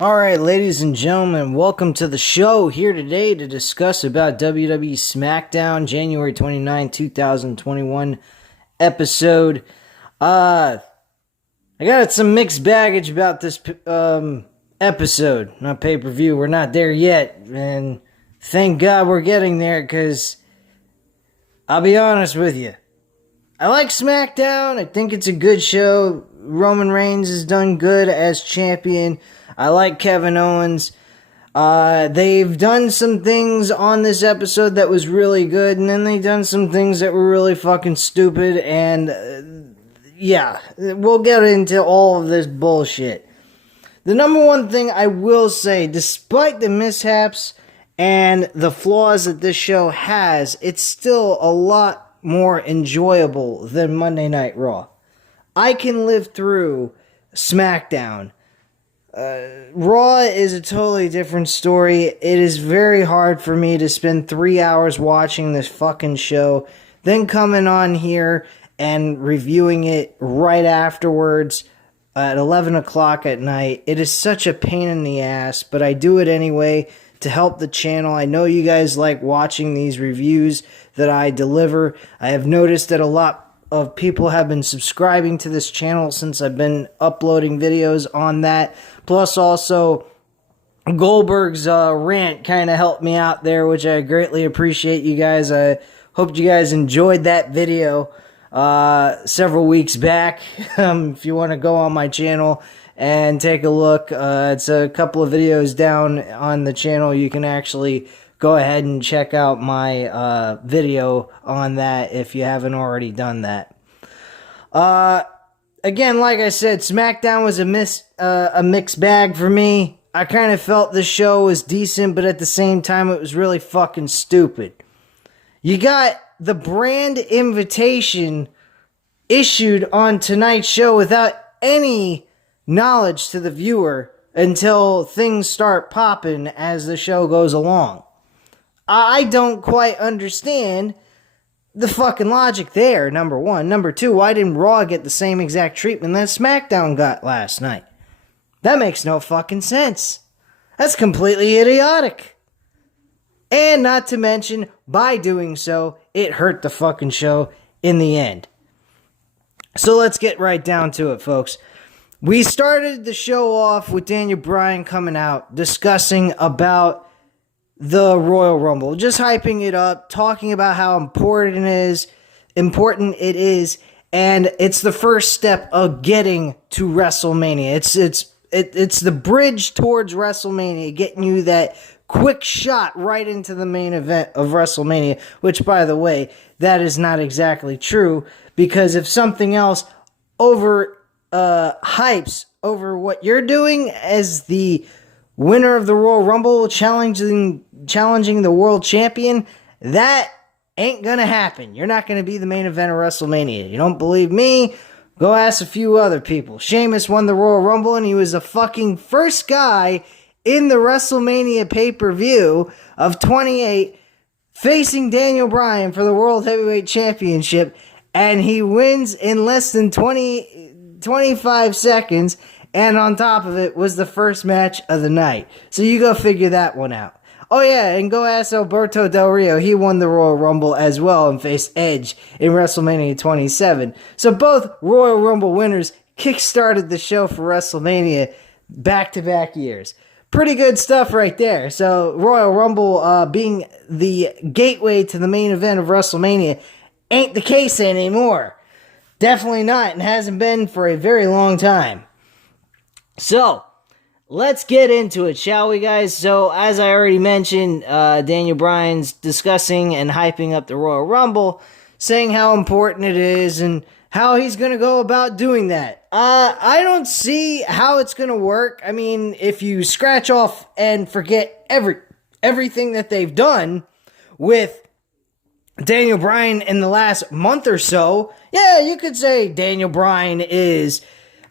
Alright, ladies and gentlemen, welcome to the show. Here today to discuss about WWE Smackdown, January 29, 2021 episode. I got some mixed baggage about this episode, not pay-per-view. We're not there yet, and thank God we're getting there, because I'll be honest with you. I like SmackDown. I think it's a good show. Roman Reigns has done good as champion. I like Kevin Owens. They've done some things on this episode that was really good, and then they've done some things that were really fucking stupid, and yeah, we'll get into all of this bullshit. The number one thing I will say, despite the mishaps and the flaws that this show has, it's still a lot more enjoyable than Monday Night Raw. I can live through SmackDown. Raw is a totally different story. It is very hard for me to spend 3 hours watching this fucking show, then coming on here and reviewing it right afterwards at 11 o'clock at night. It is such a pain in the ass, but I do it anyway to help the channel. I know you guys like watching these reviews that I deliver. I have noticed that a lot of people have been subscribing to this channel since I've been uploading videos on that. Plus also Goldberg's rant kind of helped me out there, which I greatly appreciate, you guys. I hope you guys enjoyed that video several weeks back. If you want to go on my channel and take a look, it's a couple of videos down on the channel. You can actually go ahead and check out my video on that if you haven't already done that. Again, like I said, SmackDown was a mixed bag for me. I kind of felt the show was decent, but at the same time, it was really fucking stupid. You got the brand invitation issued on tonight's show without any knowledge to the viewer until things start popping as the show goes along. I don't quite understand the fucking logic there, number one. Number two, why didn't Raw get the same exact treatment that SmackDown got last night? That makes no fucking sense. That's completely idiotic. And not to mention, by doing so, it hurt the fucking show in the end. So let's get right down to it, folks. We started the show off with Daniel Bryan coming out, discussing about the Royal Rumble, just hyping it up, talking about how important it is, and it's the first step of getting to WrestleMania. It's the bridge towards WrestleMania, getting you that quick shot right into the main event of WrestleMania, which, by the way, that is not exactly true, because if something else hypes over what you're doing as the winner of the Royal Rumble, challenging the world champion, that ain't gonna happen. You're not gonna be the main event of WrestleMania. You don't believe me? Go ask a few other people. Sheamus won the Royal Rumble, and he was the fucking first guy in the WrestleMania pay-per-view of 28 facing Daniel Bryan for the World Heavyweight Championship, and he wins in less than 25 seconds, and on top of it was the first match of the night. So you go figure that one out. Oh yeah, and go ask Alberto Del Rio. He won the Royal Rumble as well and faced Edge in WrestleMania 27. So both Royal Rumble winners kickstarted the show for WrestleMania back-to-back years. Pretty good stuff right there. So Royal Rumble being the gateway to the main event of WrestleMania ain't the case anymore. Definitely not, and hasn't been for a very long time. So, let's get into it, shall we, guys? So, as I already mentioned, Daniel Bryan's discussing and hyping up the Royal Rumble, saying how important it is and how he's going to go about doing that. I don't see how it's going to work. I mean, if you scratch off and forget everything that they've done with Daniel Bryan in the last month or so, yeah, you could say Daniel Bryan is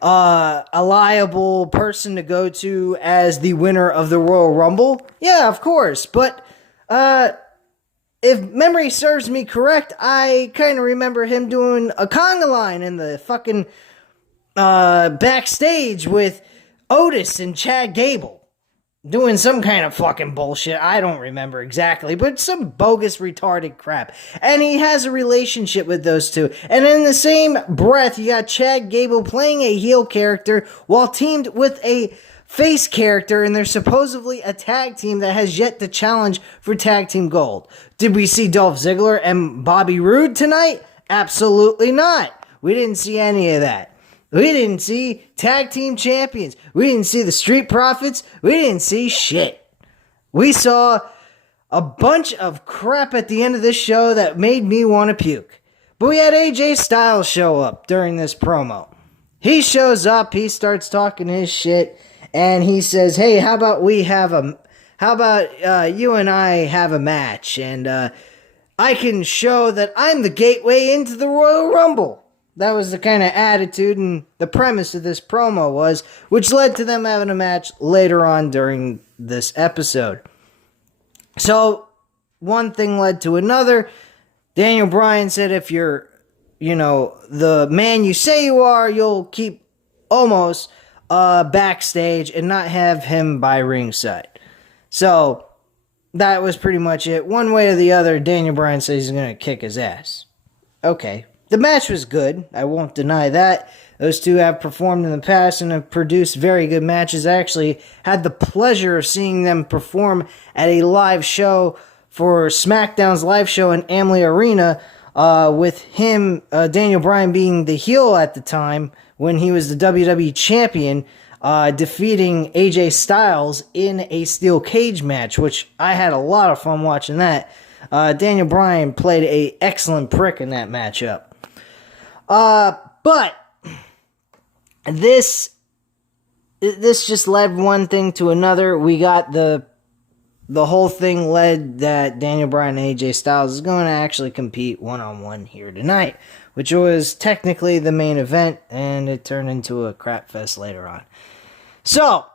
a liable person to go to as the winner of the Royal Rumble. Yeah, of course. But if memory serves me correct, I kind of remember him doing a conga line in the fucking backstage with Otis and Chad Gable. doing some kind of fucking bullshit. I don't remember exactly, but some bogus retarded crap. And he has a relationship with those two. And in the same breath, you got Chad Gable playing a heel character while teamed with a face character, and they're supposedly a tag team that has yet to challenge for tag team gold. Did we see Dolph Ziggler and Bobby Roode tonight? Absolutely not. We didn't see any of that. We didn't see tag team champions. We didn't see the Street Profits. We didn't see shit. We saw a bunch of crap at the end of this show that made me want to puke. But we had AJ Styles show up during this promo. He shows up, he starts talking his shit, and he says, hey, how about you and I have a match, and I can show that I'm the gateway into the Royal Rumble. That was the kind of attitude and the premise of this promo was, which led to them having a match later on during this episode. So, one thing led to another. Daniel Bryan said if you're, the man you say you are, you'll keep almost backstage and not have him by ringside. So, that was pretty much it. One way or the other, Daniel Bryan says he's going to kick his ass. Okay. The match was good. I won't deny that. Those two have performed in the past and have produced very good matches. I actually had the pleasure of seeing them perform at a live show for SmackDown's live show in Amalie Arena, with him, Daniel Bryan, being the heel at the time when he was the WWE champion, defeating AJ Styles in a steel cage match, which I had a lot of fun watching that. Daniel Bryan played an excellent prick in that matchup. But this just led one thing to another. We got the whole thing led that Daniel Bryan and AJ Styles is going to actually compete one-on-one here tonight, which was technically the main event, and it turned into a crap fest later on. So,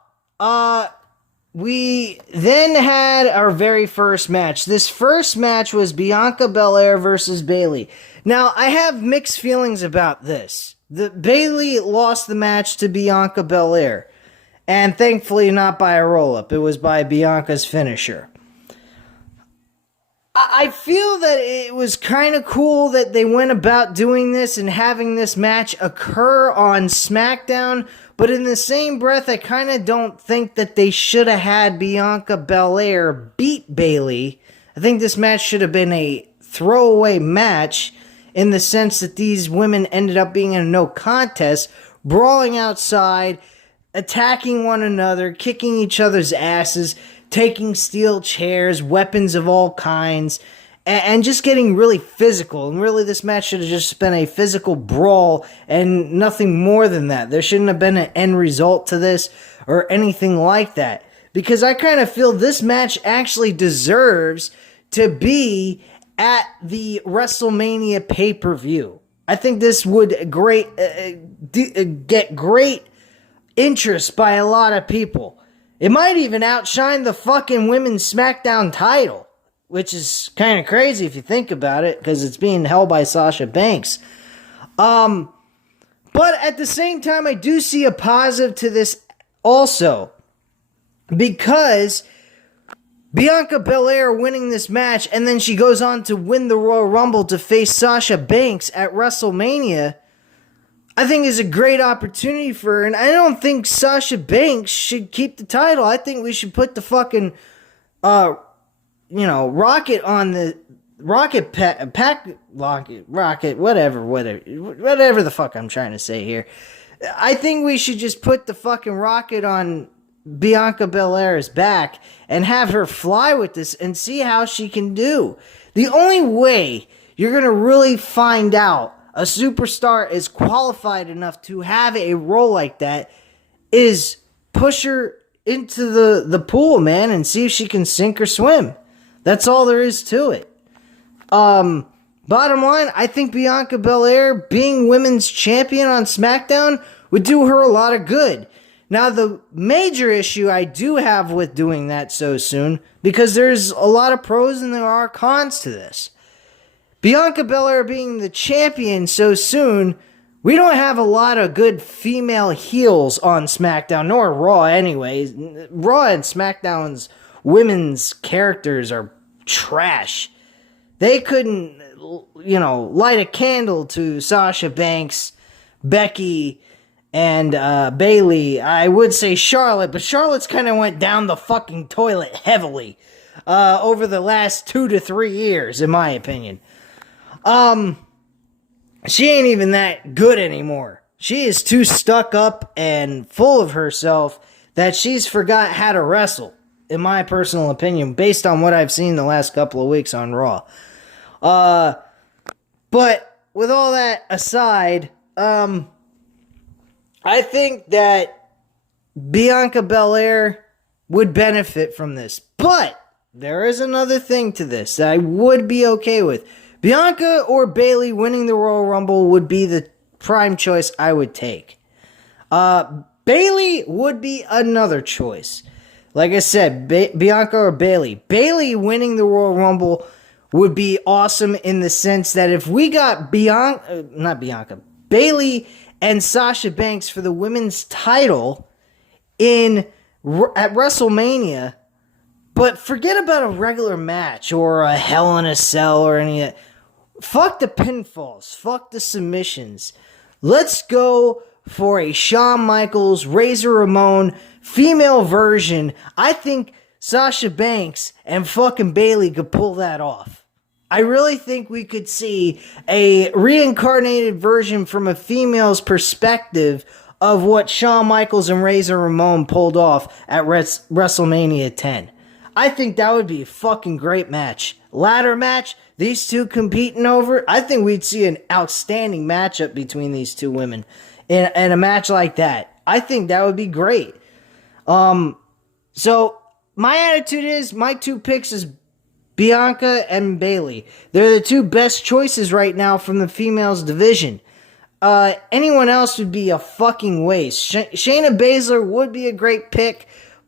we then had our very first match. This first match was Bianca Belair versus Bayley. Now, I have mixed feelings about this. Bayley lost the match to Bianca Belair, and thankfully not by a roll-up. It was by Bianca's finisher. I feel that it was kind of cool that they went about doing this and having this match occur on SmackDown, but in the same breath, I kind of don't think that they should have had Bianca Belair beat Bayley. I think this match should have been a throwaway match in the sense that these women ended up being in a no contest, brawling outside, attacking one another, kicking each other's asses, taking steel chairs, weapons of all kinds, and just getting really physical. And really, this match should have just been a physical brawl and nothing more than that. There shouldn't have been an end result to this or anything like that. Because I kind of feel this match actually deserves to be at the WrestleMania pay-per-view. I think this would get great interest by a lot of people. It might even outshine the fucking women's SmackDown title, which is kind of crazy if you think about it, because it's being held by Sasha Banks. But at the same time, I do see a positive to this also, because Bianca Belair winning this match, and then she goes on to win the Royal Rumble to face Sasha Banks at WrestleMania, I think is a great opportunity for her. And I don't think Sasha Banks should keep the title. I think we should put the fucking, rocket on the rocket whatever the fuck I'm trying to say here. I think we should just put the fucking rocket on Bianca Belair's back and have her fly with this and see how she can do. The only way you're going to really find out a superstar is qualified enough to have a role like that is push her into the pool, man, and see if she can sink or swim. That's all there is to it. Bottom line, I think Bianca Belair being women's champion on SmackDown would do her a lot of good. Now, the major issue I do have with doing that so soon, because there's a lot of pros and there are cons to this. Bianca Belair being the champion so soon we don't have a lot of good female heels on SmackDown, nor Raw anyways. Raw and SmackDown's women's characters are trash. They couldn't, light a candle to Sasha Banks, Becky, and Bayley. I would say Charlotte, but Charlotte's kind of went down the fucking toilet heavily over the last 2 to 3 years, in my opinion. She ain't even that good anymore. She is too stuck up and full of herself that she's forgot how to wrestle, in my personal opinion, based on what I've seen the last couple of weeks on Raw. But with all that aside, I think that Bianca Belair would benefit from this. But there is another thing to this that I would be okay with. Bianca or Bayley winning the Royal Rumble would be the prime choice I would take. Bayley would be another choice. Like I said, Bianca or Bayley. Bayley winning the Royal Rumble would be awesome in the sense that if we got Bayley and Sasha Banks for the women's title at WrestleMania, but forget about a regular match or a Hell in a Cell or any of that. Fuck the pinfalls. Fuck the submissions. Let's go for a Shawn Michaels, Razor Ramon, female version. I think Sasha Banks and fucking Bayley could pull that off. I really think we could see a reincarnated version from a female's perspective of what Shawn Michaels and Razor Ramon pulled off at WrestleMania 10. I think that would be a fucking great match. Ladder match, these two competing over. I think we'd see an outstanding matchup between these two women in a match like that. I think that would be great. So my attitude is my two picks is Bianca and Bayley. They're the two best choices right now from the females division. Anyone else would be a fucking waste. Shayna Baszler would be a great pick,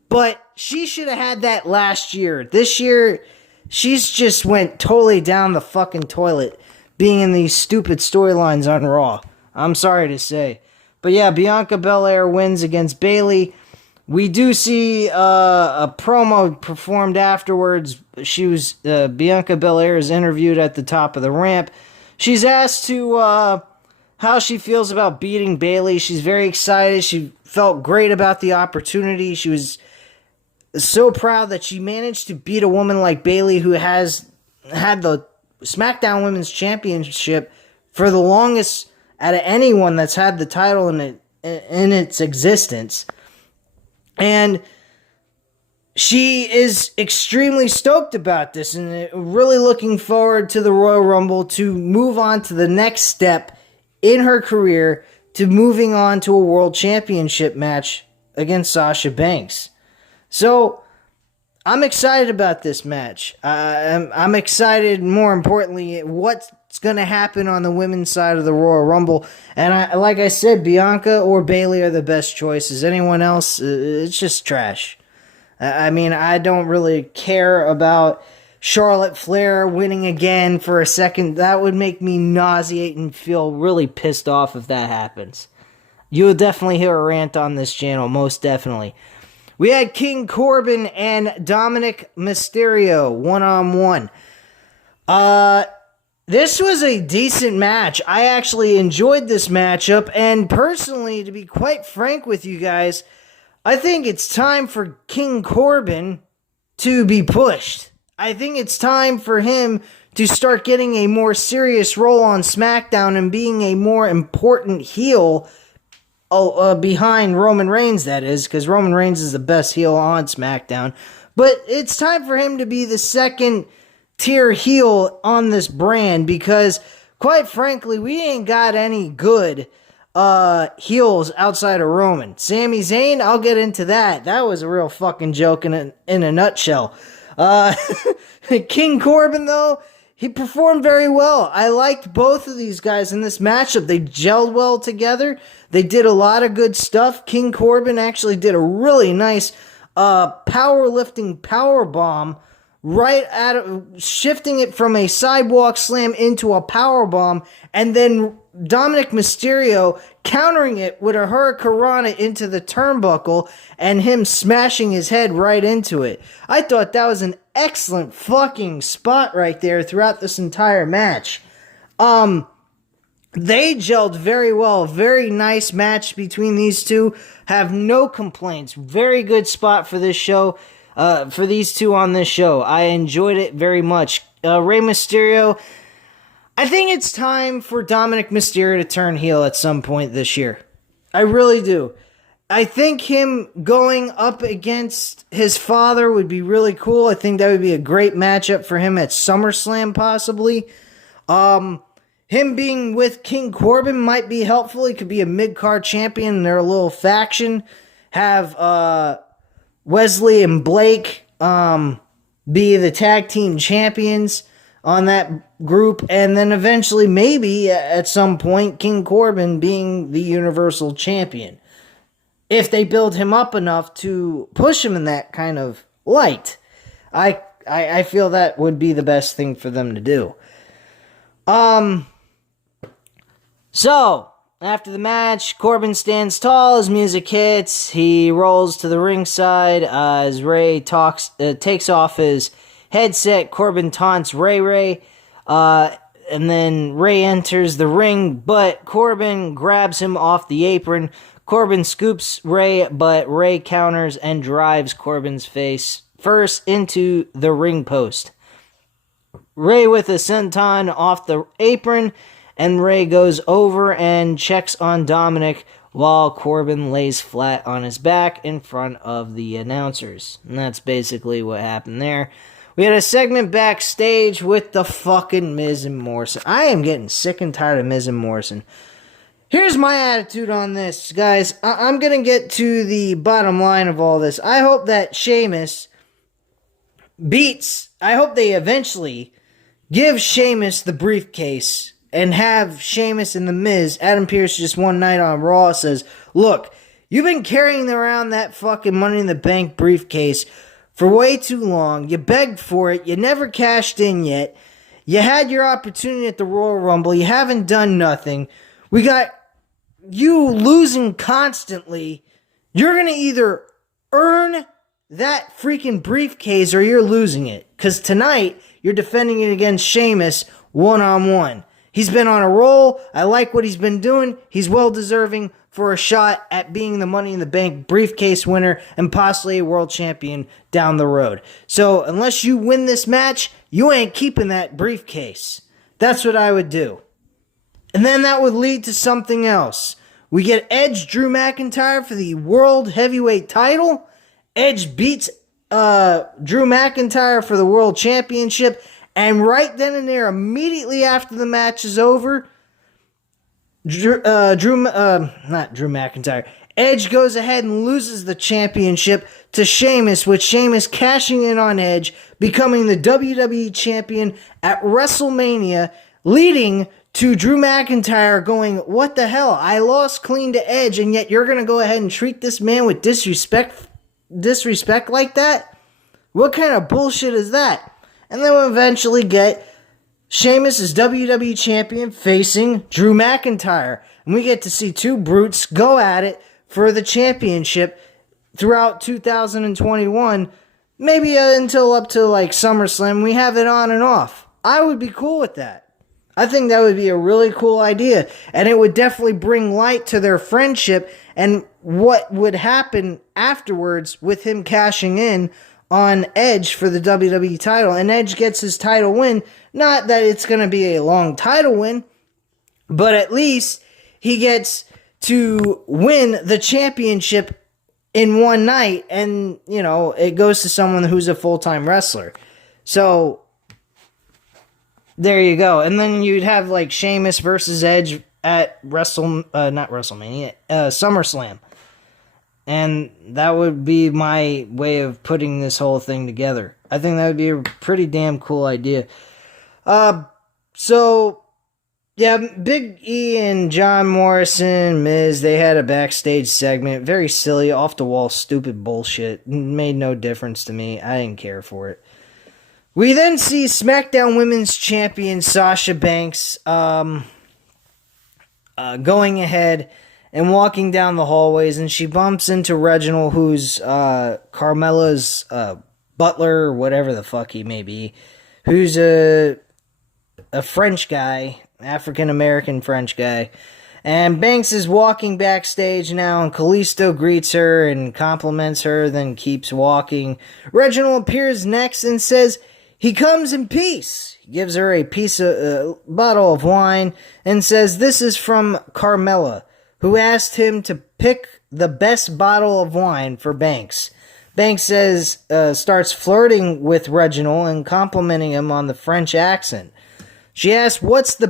but she should have had that last year. This year, she's just went totally down the fucking toilet being in these stupid storylines on Raw. I'm sorry to say. But yeah, Bianca Belair wins against Bayley. We do see a promo performed afterwards. Bianca Belair is interviewed at the top of the ramp. She's asked to how she feels about beating Bayley. She's very excited. She felt great about the opportunity. She was so proud that she managed to beat a woman like Bayley, who has had the SmackDown Women's Championship for the longest out of anyone that's had the title in its existence. And she is extremely stoked about this and really looking forward to the Royal Rumble to move on to the next step in her career, to moving on to a World Championship match against Sasha Banks. So, I'm excited about this match. I'm excited, more importantly, what's going to happen on the women's side of the Royal Rumble. And like I said, Bianca or Bayley are the best choices. Anyone else, it's just trash. I don't really care about Charlotte Flair winning again for a second. That would make me nauseate and feel really pissed off if that happens. You'll definitely hear a rant on this channel, most definitely. We had King Corbin and Dominic Mysterio one-on-one. This was a decent match. I actually enjoyed this matchup, and personally, to be quite frank with you guys, I think it's time for King Corbin to be pushed. I think it's time for him to start getting a more serious role on SmackDown and being a more important heel behind Roman Reigns, that is, because Roman Reigns is the best heel on SmackDown. But it's time for him to be the second tier heel on this brand, because quite frankly, we ain't got any good heels outside of Roman. Sami Zayn, I'll get into that. That was a real fucking joke in a nutshell. King Corbin, though, he performed very well. I liked both of these guys in this matchup. They gelled well together. They did a lot of good stuff. King Corbin actually did a really nice powerlifting powerbomb shifting it from a sidewalk slam into a powerbomb, and then Dominic Mysterio countering it with a hurricanrana into the turnbuckle and him smashing his head right into it. I thought that was an excellent fucking spot right there throughout this entire match. They gelled very well. Very nice match between these two. Have no complaints. Very good spot for this show. For these two on this show. I enjoyed it very much. Rey Mysterio, I think it's time for Dominic Mysterio to turn heel at some point this year. I really do. I think him going up against his father would be really cool. I think that would be a great matchup for him at SummerSlam, possibly. Him being with King Corbin might be helpful. He could be a mid-card champion in their little faction. Have, Wesley and Blake be the tag team champions on that group, and then eventually, maybe at some point, King Corbin being the Universal Champion. If they build him up enough to push him in that kind of light, I feel that would be the best thing for them to do. So, after the match, Corbin stands tall as music hits. He rolls to the ringside as Ray takes off his headset. Corbin taunts Ray, and then Ray enters the ring, but Corbin grabs him off the apron. Corbin scoops Ray, but Ray counters and drives Corbin's face first into the ring post. Ray with a senton off the apron, and Ray goes over and checks on Dominic while Corbin lays flat on his back in front of the announcers. And that's basically what happened there. We had a segment backstage with the fucking Miz and Morrison. I am getting sick and tired of Miz and Morrison. Here's my attitude on this, guys. I'm going to get to the bottom line of all this. I hope that Sheamus I hope they eventually give Sheamus the briefcase and have Sheamus and The Miz. Adam Pearce just one night on Raw says, look, you've been carrying around that fucking Money in the Bank briefcase for way too long. You begged for it. You never cashed in yet. You had your opportunity at the Royal Rumble. You haven't done nothing. We got you losing constantly. You're going to either earn that freaking briefcase or you're losing it. Because tonight, you're defending it against Sheamus one-on-one. He's been on a roll. I like what he's been doing. He's well deserving for a shot at being the Money in the Bank briefcase winner and possibly a world champion down the road. So unless you win this match, you ain't keeping that briefcase. That's what I would do. And then that would lead to something else. We get Edge Drew McIntyre for the World Heavyweight title. Edge beats Drew McIntyre for the World Championship. And right then and there, immediately after the match is over, not Drew McIntyre, Edge goes ahead and loses the championship to Sheamus, with Sheamus cashing in on Edge, becoming the WWE champion at WrestleMania, leading to Drew McIntyre going, what the hell? I lost clean to Edge, and yet you're going to go ahead and treat this man with disrespect like that? What kind of bullshit is that? And then we'll eventually get Sheamus as WWE champion facing Drew McIntyre. And we get to see two brutes go at it for the championship throughout 2021. Maybe until up to like SummerSlam, we have it on and off. I would be cool with that. I think that would be a really cool idea. And it would definitely bring light to their friendship and what would happen afterwards with him cashing in on Edge for the WWE title. And Edge gets his title win. Not that it's going to be a long title win, but at least he gets to win the championship in one night. And, you know, it goes to someone who's a full-time wrestler. So there you go. And then you'd have like Sheamus versus Edge at SummerSlam. And that would be my way of putting this whole thing together. I think that would be a pretty damn cool idea. So, yeah, Big E and John Morrison, Miz, they had a backstage segment. Very silly, off-the-wall, stupid bullshit. Made no difference to me. I didn't care for it. We then see SmackDown Women's Champion Sasha Banks going ahead and walking down the hallways, and she bumps into Reginald, who's Carmella's butler, or whatever the fuck he may be, who's a French guy, African-American French guy. And Banks is walking backstage now, and Kalisto greets her and compliments her, then keeps walking. Reginald appears next and says he comes in peace. He gives her a bottle of wine and says this is from Carmella, who asked him to pick the best bottle of wine for Banks. Banks starts flirting with Reginald and complimenting him on the French accent. She asks what's the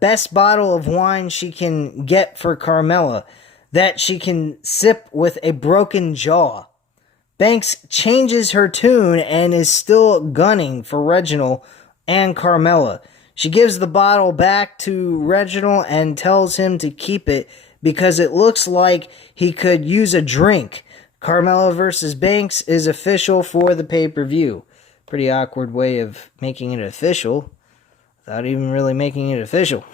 best bottle of wine she can get for Carmella that she can sip with a broken jaw. Banks changes her tune and is still gunning for Reginald and Carmella. She gives the bottle back to Reginald and tells him to keep it because it looks like he could use a drink. Carmella versus Banks is official for the pay-per-view. Pretty awkward way of making it official without even really making it official.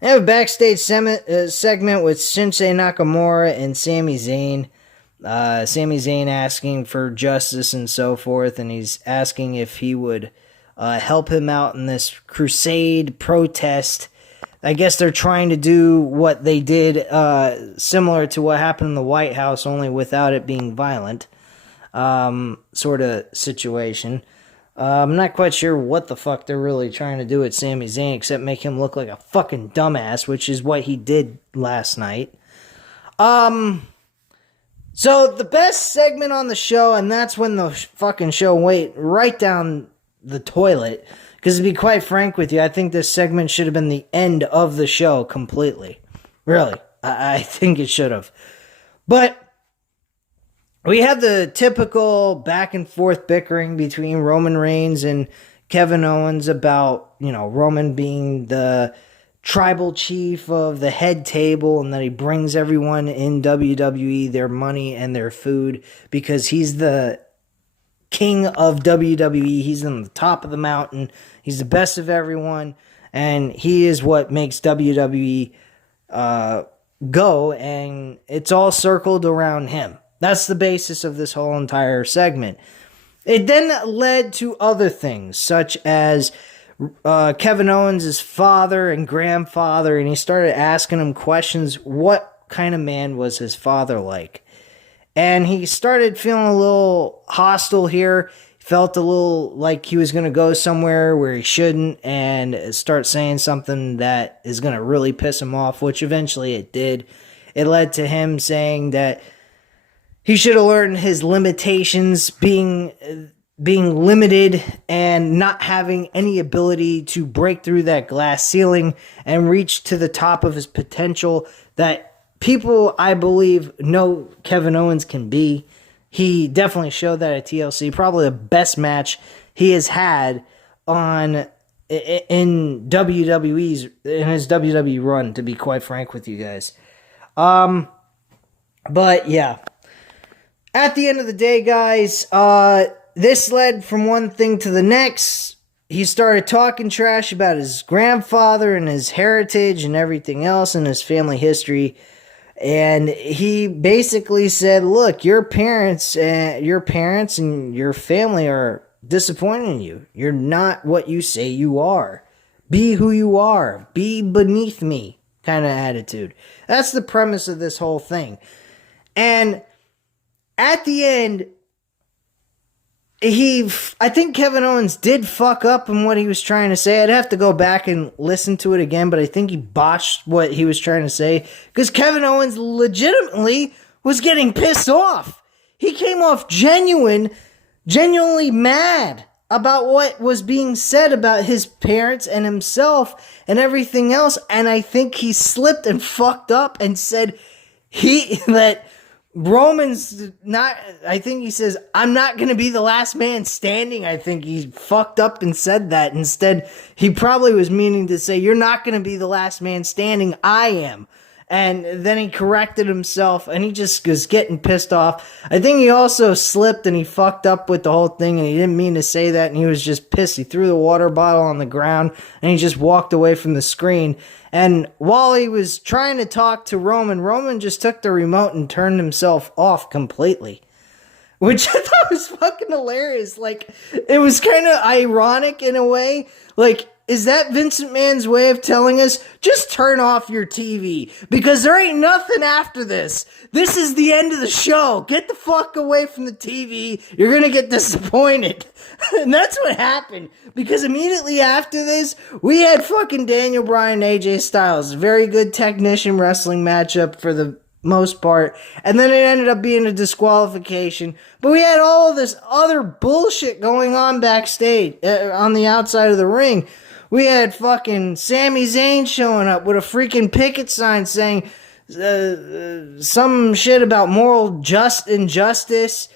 They have a backstage segment with Shinsuke Nakamura and Sami Zayn. Sami Zayn asking for justice and so forth, and he's asking if he would help him out in this crusade protest. I guess they're trying to do what they did, similar to what happened in the White House, only without it being violent, sort of situation. I'm not quite sure what the fuck they're really trying to do with Sami Zayn, except make him look like a fucking dumbass, which is what he did last night. So the best segment on the show, and that's when the fucking show went right down the toilet, because to be quite frank with you, I think this segment should have been the end of the show completely. Really. I think it should have. But we have the typical back and forth bickering between Roman Reigns and Kevin Owens about, Roman being the tribal chief of the head table and that he brings everyone in WWE their money and their food because he's the king of WWE. He's on the top of the mountain. He's the best of everyone. And he is what makes WWE go. And it's all circled around him. That's the basis of this whole entire segment. It then led to other things, such as Kevin Owens' father and grandfather, and he started asking him questions. What kind of man was his father like? And he started feeling a little hostile here. Felt a little like he was going to go somewhere where he shouldn't and start saying something that is going to really piss him off, which eventually it did. It led to him saying that he should have learned his limitations, being limited and not having any ability to break through that glass ceiling and reach to the top of his potential that people, I believe, know Kevin Owens can be. He definitely showed that at TLC. Probably the best match he has had in his WWE run, to be quite frank with you guys. But yeah. At the end of the day, guys, this led from one thing to the next. He started talking trash about his grandfather and his heritage and everything else and his family history. And he basically said, look, your parents and your family are disappointing you. You're not what you say you are. Be who you are. Be beneath me kind of attitude. That's the premise of this whole thing. And at the end, I think Kevin Owens did fuck up in what he was trying to say. I'd have to go back and listen to it again, but I think he botched what he was trying to say. Because Kevin Owens legitimately was getting pissed off. He came off genuinely mad about what was being said about his parents and himself and everything else. And I think he slipped and fucked up and said that Roman's not, I think he says, I'm not going to be the last man standing. I think he fucked up and said that. Instead, he probably was meaning to say, you're not going to be the last man standing. I am. And then he corrected himself, and he just was getting pissed off. I think he also slipped, and he fucked up with the whole thing, and he didn't mean to say that, and he was just pissed. He threw the water bottle on the ground, and he just walked away from the screen. And while he was trying to talk to Roman just took the remote and turned himself off completely. Which I thought was fucking hilarious. Like, it was kind of ironic in a way. Like, is that Vince McMahon's way of telling us, just turn off your TV, because there ain't nothing after this. This is the end of the show. Get the fuck away from the TV. You're gonna get disappointed. And that's what happened, because immediately after this, we had fucking Daniel Bryan and AJ Styles. Very good technician wrestling matchup for the most part, and then it ended up being a disqualification. But we had all this other bullshit going on backstage, on the outside of the ring. We had fucking Sami Zayn showing up with a freaking picket sign saying some shit about moral injustice.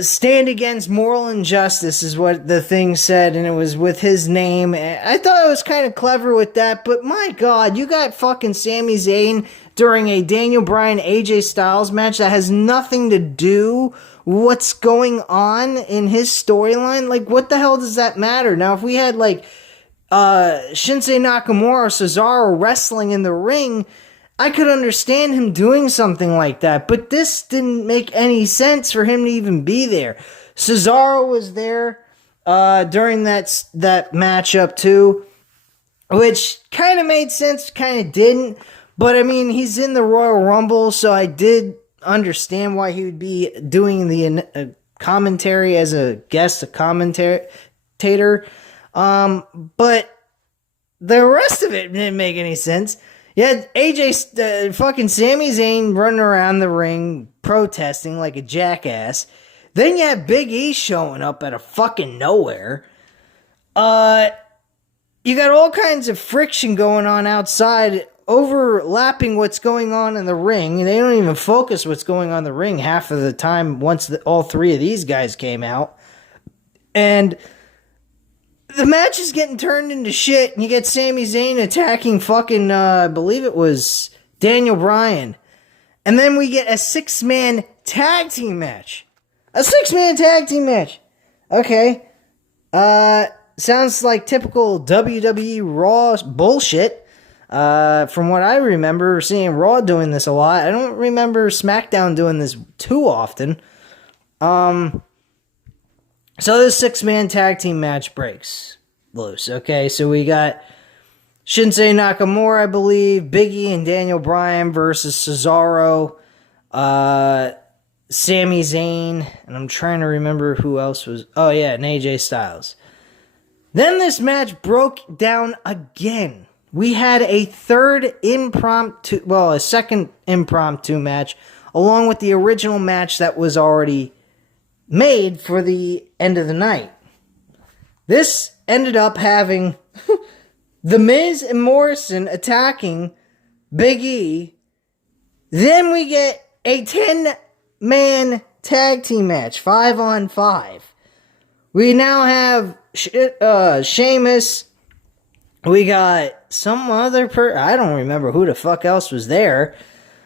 Stand against moral injustice is what the thing said, and it was with his name. I thought it was kind of clever with that, but my God, you got fucking Sami Zayn during a Daniel Bryan AJ Styles match that has nothing to do with what's going on in his storyline. Like, what the hell does that matter? Now, if we had like Shinsuke Nakamura or Cesaro wrestling in the ring, I could understand him doing something like that, but this didn't make any sense for him to even be there. Cesaro was there during that matchup too, which kind of made sense, kind of didn't. But I mean, he's in the Royal Rumble, so I did understand why he would be doing the commentary as a guest, a commentator. But the rest of it didn't make any sense. You had fucking Sami Zayn running around the ring protesting like a jackass. Then you had Big E showing up out of fucking nowhere. You got all kinds of friction going on outside, overlapping what's going on in the ring. They don't even focus what's going on in the ring half of the time once all three of these guys came out. And the match is getting turned into shit, and you get Sami Zayn attacking fucking, I believe it was Daniel Bryan. And then we get a 6-man tag team match. A 6-man tag team match. Okay. Sounds like typical WWE Raw bullshit. From what I remember, seeing Raw doing this a lot. I don't remember Smackdown doing this too often. So this 6-man tag team match breaks loose. Okay, so we got Shinsuke Nakamura, I believe, Big E and Daniel Bryan versus Cesaro, Sami Zayn, and I'm trying to remember who else was. Oh yeah, and AJ Styles. Then this match broke down again. We had a second impromptu match, along with the original match that was already made for the end of the night. This ended up having The Miz and Morrison attacking Big E. Then we get a 10-man tag team match, 5-on-5. We now have Sheamus. We got some other I don't remember who the fuck else was there.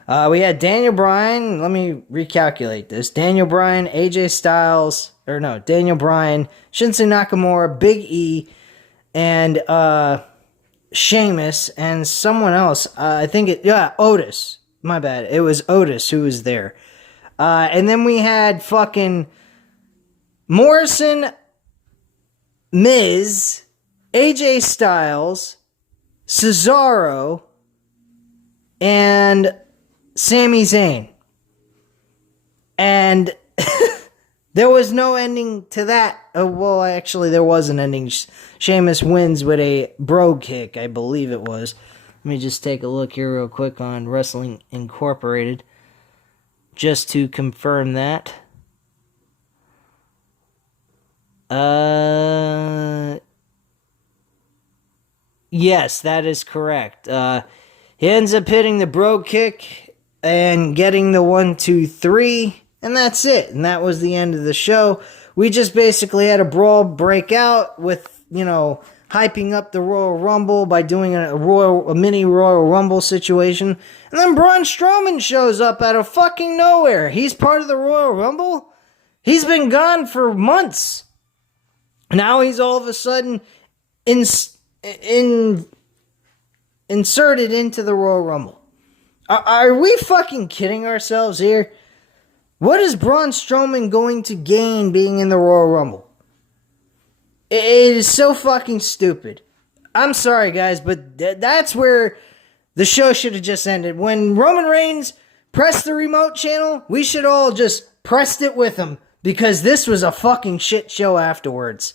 We had Daniel Bryan. Let me recalculate this. Daniel Bryan, AJ Styles. Daniel Bryan, Shinsuke Nakamura, Big E, and Sheamus, and someone else. Otis. My bad. It was Otis who was there. And then we had fucking Morrison, Miz, AJ Styles, Cesaro, and Sami Zayn. And there was no ending to that. Well, actually, there was an ending. Sheamus wins with a brogue kick, I believe it was. Let me just take a look here real quick on Wrestling Incorporated, just to confirm that. Yes, that is correct. He ends up hitting the brogue kick and getting the 1, 2, 3, and that's it. And that was the end of the show. We just basically had a brawl break out with, hyping up the Royal Rumble by doing a mini Royal Rumble situation. And then Braun Strowman shows up out of fucking nowhere. He's part of the Royal Rumble? He's been gone for months. Now he's all of a sudden inserted into the Royal Rumble. Are we fucking kidding ourselves here? What is Braun Strowman going to gain being in the Royal Rumble? It is so fucking stupid. I'm sorry, guys, but that's where the show should have just ended. When Roman Reigns pressed the remote channel, we should all just pressed it with him, because this was a fucking shit show afterwards.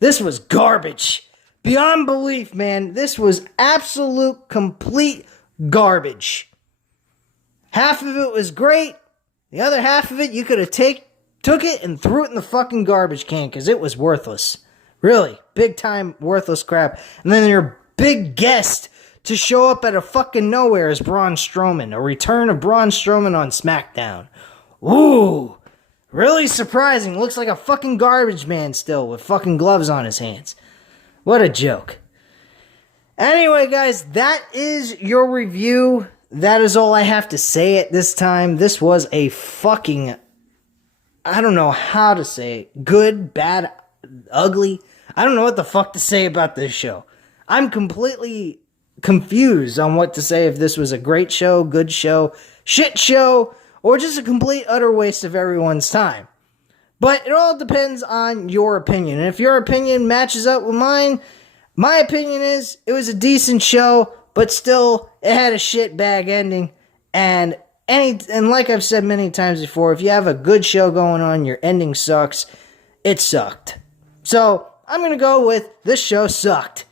This was garbage. Beyond belief, man. This was absolute, complete garbage. Half of it was great. The other half of it, you could have took it and threw it in the fucking garbage can, because it was worthless. Really, big time worthless crap. And then your big guest to show up out of fucking nowhere is Braun Strowman. A return of Braun Strowman on Smackdown. Ooh, really surprising. Looks like a fucking garbage man still with fucking gloves on his hands. What a joke. Anyway, guys, that is your review. That is all I have to say at this time. This was a fucking, I don't know how to say it. Good, bad, ugly. I don't know what the fuck to say about this show. I'm completely confused on what to say, if this was a great show, good show, shit show, or just a complete utter waste of everyone's time. But it all depends on your opinion. And if your opinion matches up with mine, my opinion is it was a decent show, but still it had a shit bag ending. And like I've said many times before, if you have a good show going on, your ending sucks. It sucked. So I'm going to go with this show sucked.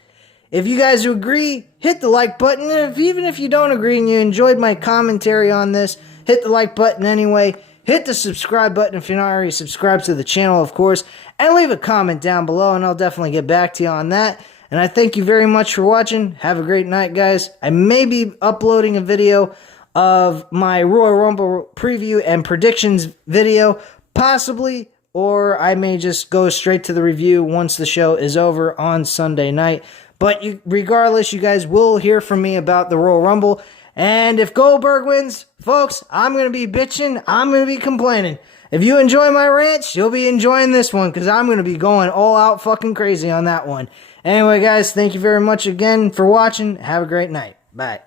If you guys agree, hit the like button. And even if you don't agree and you enjoyed my commentary on this, hit the like button anyway. Hit the subscribe button if you're not already subscribed to the channel, of course. And leave a comment down below, and I'll definitely get back to you on that. And I thank you very much for watching. Have a great night, guys. I may be uploading a video of my Royal Rumble preview and predictions video, possibly. Or I may just go straight to the review once the show is over on Sunday night. But regardless, you guys will hear from me about the Royal Rumble. And if Goldberg wins, folks, I'm going to be bitching. I'm going to be complaining. If you enjoy my rants, you'll be enjoying this one, because I'm going to be going all out fucking crazy on that one. Anyway, guys, thank you very much again for watching. Have a great night. Bye.